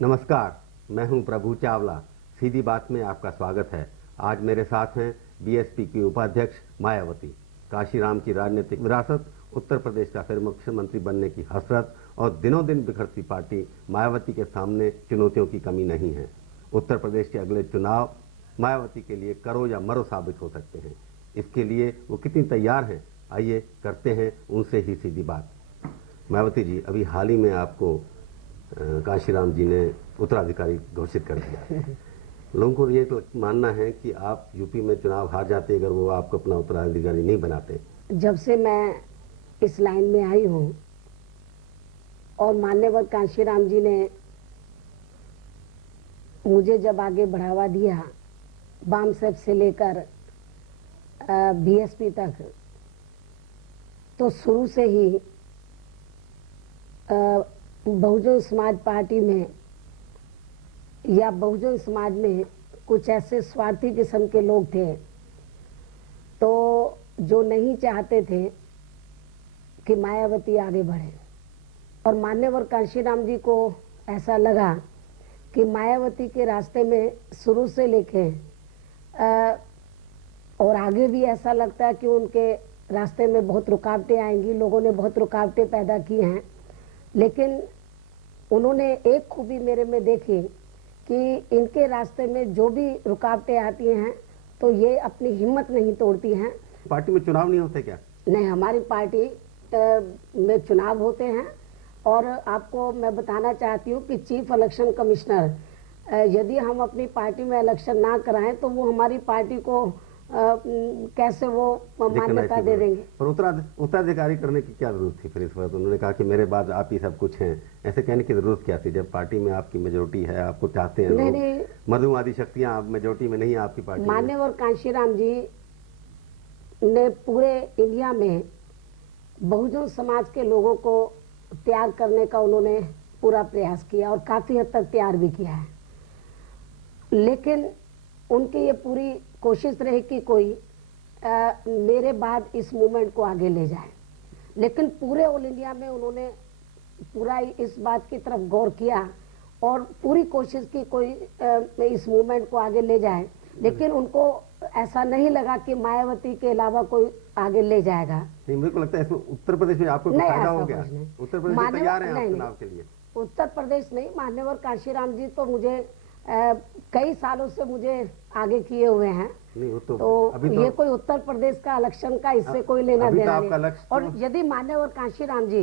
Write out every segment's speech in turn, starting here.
नमस्कार, मैं हूं प्रभु चावला। सीधी बात में आपका स्वागत है। आज मेरे साथ हैं बीएसपी की उपाध्यक्ष मायावती। काशीराम की राजनीतिक विरासत, उत्तर प्रदेश का फिर मुख्यमंत्री बनने की हसरत और दिनों दिन बिखरती पार्टी मायावती के सामने चुनौतियों की कमी नहीं है। उत्तर प्रदेश के अगले चुनाव मायावती के लिए करो या मरो साबित हो सकते हैं। इसके लिए वो कितनी तैयार हैं, आइए करते हैं उनसे ही सीधी बात। मायावती जी, अभी हाल ही में आपको काशीराम जी ने उत्तराधिकारी घोषित कर दिया। लोगों को ये तो मानना है कि आप यूपी में चुनाव हार जाते अगर वो आपको अपना उत्तराधिकारी नहीं बनाते। जब से मैं इस लाइन में आई हूँ और मान्यवर काशीराम जी ने मुझे जब आगे बढ़ावा दिया, बाम सेफ से लेकर बीएसपी तक, तो शुरू से ही बहुजन समाज पार्टी में या बहुजन समाज में कुछ ऐसे स्वार्थी किस्म के लोग थे तो जो नहीं चाहते थे कि मायावती आगे बढ़े। और मान्यवर काशीराम जी को ऐसा लगा कि मायावती के रास्ते में शुरू से लेके और आगे भी ऐसा लगता है कि उनके रास्ते में बहुत रुकावटें आएंगी। लोगों ने बहुत रुकावटें पैदा की हैं, लेकिन उन्होंने एक खूबी मेरे में देखी कि इनके रास्ते में जो भी रुकावटें आती हैं तो ये अपनी हिम्मत नहीं तोड़ती हैं। पार्टी में चुनाव नहीं होते क्या? नहीं, हमारी पार्टी में चुनाव होते हैं और आपको मैं बताना चाहती हूँ कि चीफ इलेक्शन कमिश्नर यदि हम अपनी पार्टी में इलेक्शन ना कराएं तो वो हमारी पार्टी को कैसे वो मान्यता दे देंगे। पर उत्तराधिकारी करने की क्या जरूरत थी फिर इस वक्त? उन्होंने कहा कि मेरे बाद आप ही सब कुछ हैं, ऐसे कहने की जरूरत क्या थी जब पार्टी में आपकी मेजोरिटी है, आपको चाहते हैं लोग, मधुवादी शक्तियां आप मेजोरिटी में नहीं है आपकी पार्टी। मान्यवर काशीराम जी ने पूरे इंडिया में बहुजन समाज के लोगों को तैयार करने का उन्होंने पूरा प्रयास किया और काफी हद तक तैयार भी किया है, लेकिन उनकी ये पूरी कोशिश रही कि कोई मेरे बाद इस मूवमेंट को आगे ले जाए। लेकिन पूरे ऑल इंडिया में उन्होंने पूरा इस बात की तरफ गौर किया और पूरी कोशिश की कोई इस मूवमेंट को आगे ले जाए, लेकिन उनको ऐसा नहीं लगा कि मायावती के अलावा कोई आगे ले जाएगा। नहीं, मेरे को लगता है इसमें उत्तर प्रदेश में आपको फायदा हो गया। उत्तर प्रदेश तैयार है आप चुनाव के लिए? उत्तर प्रदेश नहीं, मान्यवर काशीराम जी तो मुझे कई सालों से मुझे आगे किए हुए हैं। नहीं, तो ये कोई उत्तर प्रदेश का इलेक्शन का इससे कोई लेना देना नहीं। और यदि मान्यवर काशीराम जी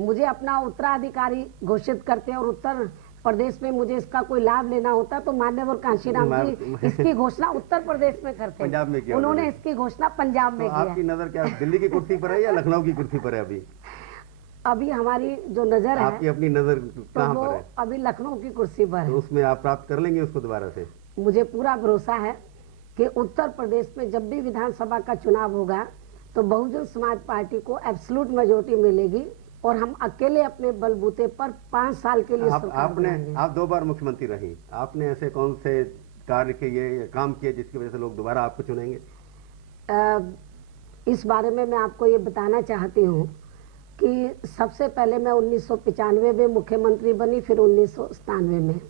मुझे अपना उत्तराधिकारी घोषित करते और उत्तर प्रदेश में मुझे इसका कोई लाभ लेना होता तो मान्यवर काशीराम जी इसकी घोषणा उत्तर प्रदेश में करते। पंजाब में किया उन्होंने इसकी घोषणा पंजाब में किया। आपकी नजर क्या दिल्ली की कुर्सी पर है या लखनऊ की कुर्सी पर है? अभी हमारी जो नजर है, आपकी अपनी नजर कहाँ पर है? अभी लखनऊ की कुर्सी पर है। तो उसमें आप प्राप्त कर लेंगे उसको दोबारा से? मुझे पूरा भरोसा है कि उत्तर प्रदेश में जब भी विधानसभा का चुनाव होगा तो बहुजन समाज पार्टी को एब्सोल्यूट मेजोरिटी मिलेगी और हम अकेले अपने बलबूते पर 5 साल के लिए आप 2 बार मुख्यमंत्री रही, आपने ऐसे कौन से कार्य किए, काम किए जिसकी वजह से लोग दोबारा आपको चुनेंगे? इस बारे में मैं आपको ये बताना चाहती हूँ कि सबसे पहले मैं 1995 में मुख्यमंत्री बनी, फिर 1997 में।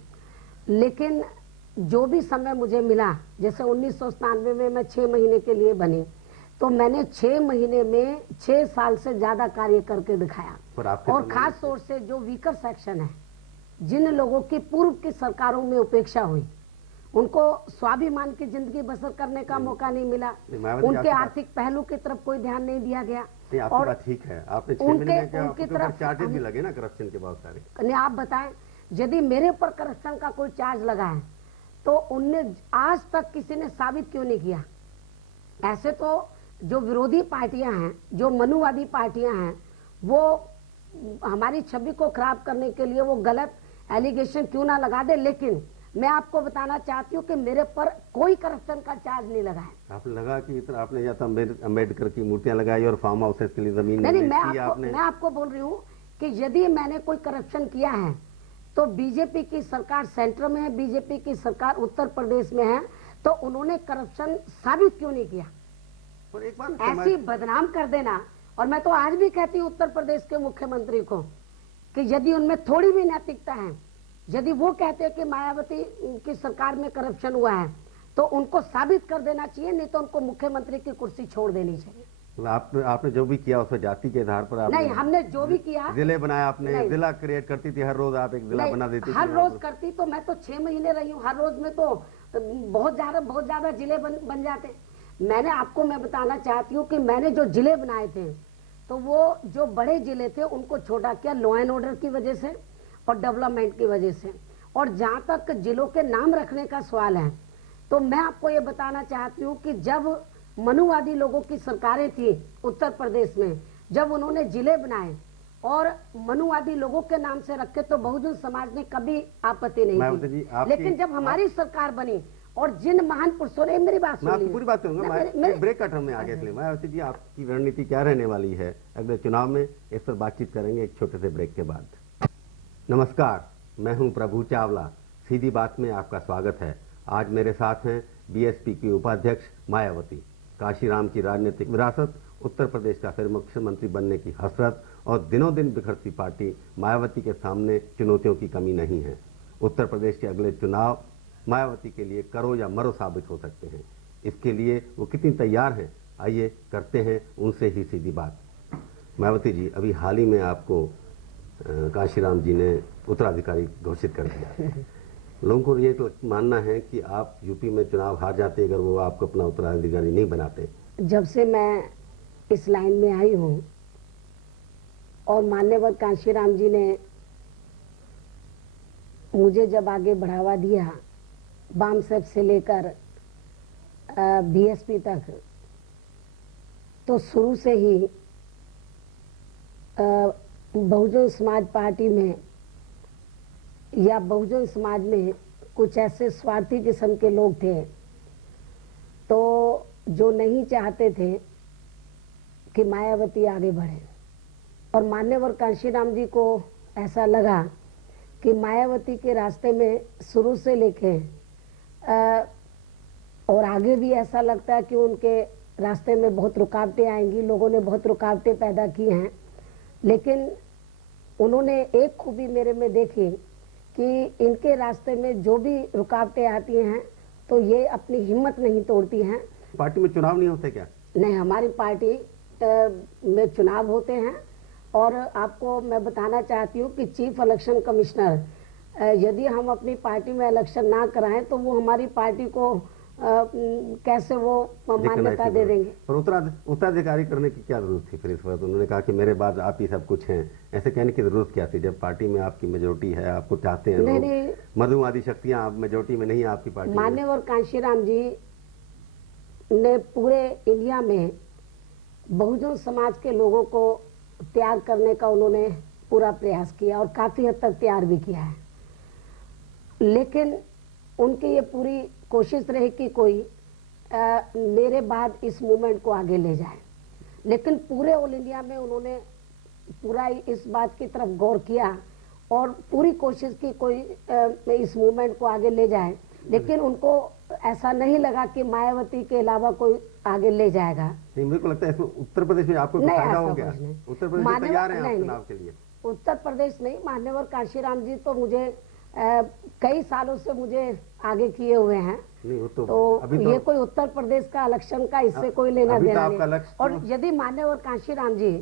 लेकिन जो भी समय मुझे मिला, जैसे 1997 में मैं 6 महीने के लिए बनी, तो मैंने 6 महीने में 6 साल से ज्यादा कार्य करके दिखाया। और खास तौर से जो वीकर सेक्शन है, जिन लोगों की पूर्व की सरकारों में उपेक्षा हुई, उनको स्वाभिमान की जिंदगी बसर करने का मौका नहीं मिला, उनके आर्थिक पहलू की तरफ कोई ध्यान नहीं दिया गया। और बात ठीक है, आपने 6 महीने में क्या उनकी तरफ चार्जेस भी लगे ना करप्शन के बहुत सारे? नहीं, आप बताएं, यदि मेरे ऊपर करप्शन का कोई चार्ज लगा है तो उनने आज तक किसी ने साबित क्यों नहीं किया? ऐसे तो जो विरोधी पार्टियां हैं, जो मनुवादी पार्टियां हैं, वो हमारी छवि को खराब करने के लिए वो गलत एलिगेशन क्यों ना लगा दे, लेकिन मैं आपको बताना चाहती हूँ कि मेरे पर कोई करप्शन का चार्ज नहीं लगा है। आपने लगा कि इतना आपने या तो अम्बेडकर की मूर्तियां लगाई और फार्म हाउसेस के लिए जमीन नहीं, मैं आपको बोल रही हूँ कि यदि मैंने कोई करप्शन किया है तो बीजेपी की सरकार सेंटर में है, बीजेपी की सरकार उत्तर प्रदेश में है, तो उन्होंने करप्शन साबित क्यों नहीं किया? और एक बात ऐसी बदनाम कर देना। और मैं तो आज भी कहती हूँ उत्तर प्रदेश के मुख्यमंत्री को कि यदि उनमें थोड़ी भी नैतिकता है यदि वो कहते हैं कि मायावती की सरकार में करप्शन हुआ है तो उनको साबित कर देना चाहिए, नहीं तो उनको मुख्यमंत्री की कुर्सी छोड़ देनी चाहिए। आपने जो भी किया उसमें जाति के आधार पर आपने नहीं, हमने जो भी किया, जिले बनाया, आपने नहीं। जिला क्रिएट करती थी, हर रोज आप एक जिला बना देती थी। हर रोज करती तो मैं तो 6 महीने रही हूँ, हर रोज में तो बहुत ज्यादा जिले बन जाते। मैंने आपको मैं बताना चाहती हूँ कि मैंने जो जिले बनाए थे तो वो जो बड़े जिले थे उनको छोटा किया लॉ एंड ऑर्डर की वजह से और डेवलपमेंट की वजह से। और जहां तक जिलों के नाम रखने का सवाल है तो मैं आपको ये बताना चाहती हूँ कि जब मनुवादी लोगों की सरकारें थी उत्तर प्रदेश में, जब उन्होंने जिले बनाए और मनुवादी लोगों के नाम से रखे तो बहुजन समाज ने कभी आपत्ति नहीं की। लेकिन जब हमारी सरकार बनी और जिन महान पुरुषों ने, मेरी बात मैं आपकी पूरी बात करूंगा, मैं ब्रेक का टर्म में आगे, इसलिए मायावती जी आपकी रणनीति क्या रहने वाली है अगले चुनाव में, इस पर बातचीत करेंगे एक छोटे से ब्रेक के बाद। नमस्कार, मैं हूं प्रभु चावला, सीधी बात में आपका स्वागत है। आज मेरे साथ हैं बीएसपी की उपाध्यक्ष मायावती। काशीराम की राजनीतिक विरासत, उत्तर प्रदेश का फिर मुख्यमंत्री बनने की हसरत और दिनों दिन बिखरती पार्टी मायावती के सामने चुनौतियों की कमी नहीं है। उत्तर प्रदेश के अगले चुनाव मायावती के लिए करो या मरो साबित हो सकते हैं। इसके लिए वो कितनी तैयार हैं, आइए करते हैं उनसे ही सीधी बात। मायावती जी, अभी हाल ही में आपको काशीराम जी ने उत्तराधिकारी घोषित कर दिया। लोगों को ये तो मानना है कि आप यूपी में चुनाव हार जाते अगर वो आपको अपना उत्तराधिकारी नहीं बनाते। जब से मैं इस लाइन में आई हूँ और मान्यवर काशीराम जी ने मुझे जब आगे बढ़ावा दिया, बाम सेप से लेकर बीएसपी तक, तो शुरू से ही बहुजन समाज पार्टी में या बहुजन समाज में कुछ ऐसे स्वार्थी किस्म के लोग थे तो जो नहीं चाहते थे कि मायावती आगे बढ़े। और मान्यवर काशीराम जी को ऐसा लगा कि मायावती के रास्ते में शुरू से लेके और आगे भी ऐसा लगता है कि उनके रास्ते में बहुत रुकावटें आएंगी। लोगों ने बहुत रुकावटें पैदा की हैं, लेकिन उन्होंने एक खूबी मेरे में देखी कि इनके रास्ते में जो भी रुकावटें आती हैं तो ये अपनी हिम्मत नहीं तोड़ती हैं। पार्टी में चुनाव नहीं होते क्या? नहीं, हमारी पार्टी में चुनाव होते हैं और आपको मैं बताना चाहती हूँ कि चीफ इलेक्शन कमिश्नर यदि हम अपनी पार्टी में इलेक्शन ना कराएं तो वो हमारी पार्टी को कैसे वो मान्यता दे देंगे। पर उत्तराधिकारी करने की क्या जरूरत थी फिर इस वक्त? उन्होंने कहा कि मेरे बाद आप ही सब कुछ हैं, ऐसे कहने की जरूरत क्या थी जब पार्टी में आपकी मेजोरिटी है, आपको चाहते हैं लोग, मधुवादी शक्तियां आप मेजोरिटी में नहीं है आपकी पार्टी। मान्यवर काशीराम जी ने पूरे इंडिया में बहुजन समाज के लोगों को तैयार करने का उन्होंने पूरा प्रयास किया और काफी हद तक तैयार भी किया है, लेकिन उनकी ये पूरी कोशिश रही कि कोई मेरे बाद इस मूवमेंट को आगे ले जाए। लेकिन पूरे ऑल इंडिया में उन्होंने पूरा इस बात की तरफ गौर किया और पूरी कोशिश की कोई इस मूवमेंट को आगे ले जाए, लेकिन उनको ऐसा नहीं लगा कि मायावती के अलावा कोई आगे ले जाएगा। नहीं, मेरे को लगता है इसमें उत्तर प्रदेश में आपको फायदा हो गया। उत्तर प्रदेश तैयार है चुनाव के लिए? उत्तर प्रदेश नहीं, मान्यवर काशीराम जी तो मुझे कई सालों से मुझे आगे किए हुए हैं। तो ये कोई उत्तर प्रदेश का इलेक्शन का इससे कोई लेना देना नहीं। और यदि मान्यवर काशीराम जी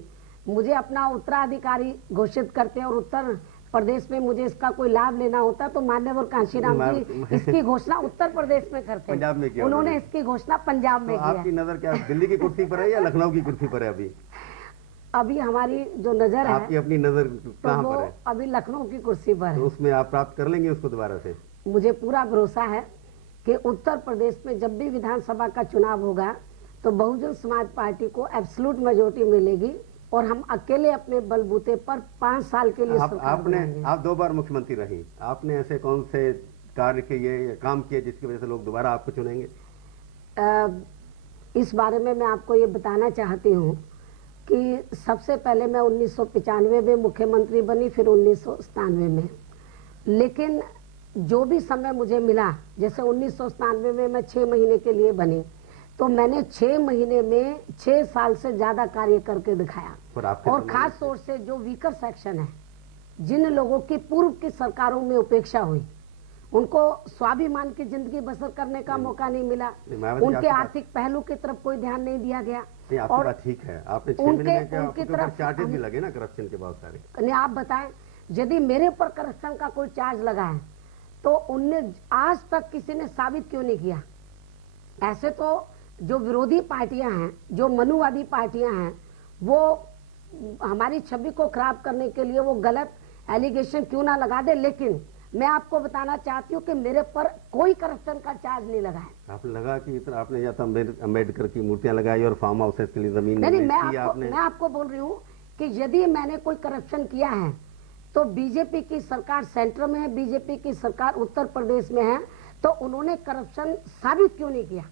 मुझे अपना उत्तराधिकारी घोषित करते हैं और उत्तर प्रदेश में मुझे इसका कोई लाभ लेना होता तो मान्यवर काशीराम जी इसकी घोषणा उत्तर प्रदेश में करते। पंजाब में किया उन्होंने इसकी घोषणा पंजाब में किया। आपकी नजर क्या दिल्ली की कुर्सी पर है या लखनऊ की कुर्सी पर है? अभी हमारी जो नजर है, आपकी अपनी नजर कहाँ पर है? अभी लखनऊ की कुर्सी पर है। तो उसमें आप प्राप्त कर लेंगे उसको दोबारा से? मुझे पूरा भरोसा है कि उत्तर प्रदेश में जब भी विधानसभा का चुनाव होगा तो बहुजन समाज पार्टी को एब्सोल्यूट मेजोरिटी मिलेगी और हम अकेले अपने बलबूते पर 5 साल के लिए आप 2 बार मुख्यमंत्री रही, आपने ऐसे कौन से कार्य किए, काम किए जिसकी वजह से लोग दोबारा आपको चुनेंगे? इस बारे में मैं आपको ये बताना चाहती हूँ कि सबसे पहले मैं 1995 में मुख्यमंत्री बनी, फिर 1997 में। लेकिन जो भी समय मुझे मिला, जैसे 1997 में मैं 6 महीने के लिए बनी, तो मैंने 6 महीने में 6 साल से ज्यादा कार्य करके दिखाया। और खास तौर से जो वीकर सेक्शन है, जिन लोगों की पूर्व की सरकारों में उपेक्षा हुई, उनको स्वाभिमान की जिंदगी बसर करने का मौका नहीं मिला, उनके आर्थिक पहलू की तरफ कोई ध्यान नहीं दिया गया। और बात ठीक है, आपने 6 महीने में क्या उनकी तरफ चार्जेस भी लगे ना करप्शन के बहुत सारे। नहीं, आप बताएं, यदि मेरे ऊपर करप्शन का कोई चार्ज लगा है तो उनने आज तक किसी ने साबित क्यों नहीं किया? ऐसे तो जो विरोधी पार्टियां हैं, जो मनुवादी पार्टियां हैं, वो हमारी छवि को खराब करने के लिए वो गलत एलिगेशन क्यों ना लगा दे, लेकिन मैं आपको बताना चाहती हूँ कि मेरे पर कोई करप्शन का चार्ज नहीं लगा है। आपने लगा कि इतना आपने या तो अम्बेडकर की मूर्तियां लगाई और फार्म हाउसेस के लिए जमीन नहीं, मैं आपको बोल रही हूँ कि यदि मैंने कोई करप्शन किया है तो बीजेपी की सरकार सेंटर में है, बीजेपी की सरकार उत्तर प्रदेश में है, तो उन्होंने करप्शन साबित क्यों नहीं किया?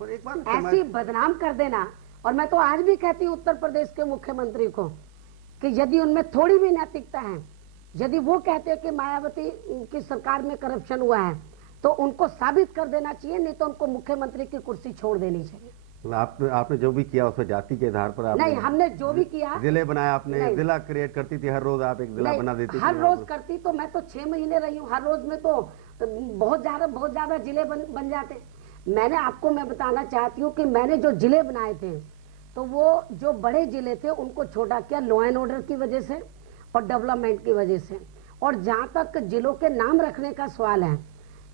पर एक बात ऐसी बदनाम कर देना, और मैं तो आज भी कहती हूँ उत्तर प्रदेश के मुख्यमंत्री को कि यदि उनमें थोड़ी भी नैतिकता है, यदि वो कहते हैं कि मायावती की सरकार में करप्शन हुआ है, तो उनको साबित कर देना चाहिए, नहीं तो उनको मुख्यमंत्री की कुर्सी छोड़ देनी चाहिए। आपने जो भी किया उसमें जाति के आधार पर नहीं, हमने जो भी किया, जिले बनाया, आपने जिला क्रिएट करती थी, हर रोज आप एक जिला बना देती थी। हर रोज करती तो मैं तो 6 महीने रही हूँ, हर रोज में तो बहुत ज्यादा जिले बन जाते। मैंने आपको मैं बताना चाहती हूँ कि मैंने जो जिले बनाए थे, तो वो जो बड़े जिले थे उनको छोटा किया लॉ एंड ऑर्डर की वजह से और डेवलपमेंट की वजह से। और जहां तक जिलों के नाम रखने का सवाल है,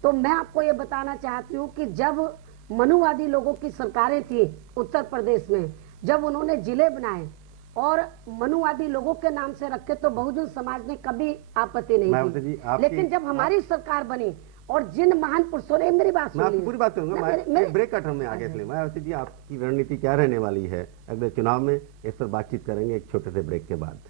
तो मैं आपको ये बताना चाहती हूँ कि जब मनुवादी लोगों की सरकारें थी उत्तर प्रदेश में, जब उन्होंने जिले बनाए और मनुवादी लोगों के नाम से रखे, तो बहुजन समाज ने कभी आपत्ति नहीं दी। लेकिन जब हमारी सरकार बनी और जिन महान पुरुषों ने, मेरी बात सुनिए, पूरी बात करूंगा, मैं ब्रेक कट में आगे इसलिए मायावती जी आपकी रणनीति क्या रहने वाली है अगले चुनाव में, इस पर बातचीत करेंगे एक छोटे से ब्रेक के बाद।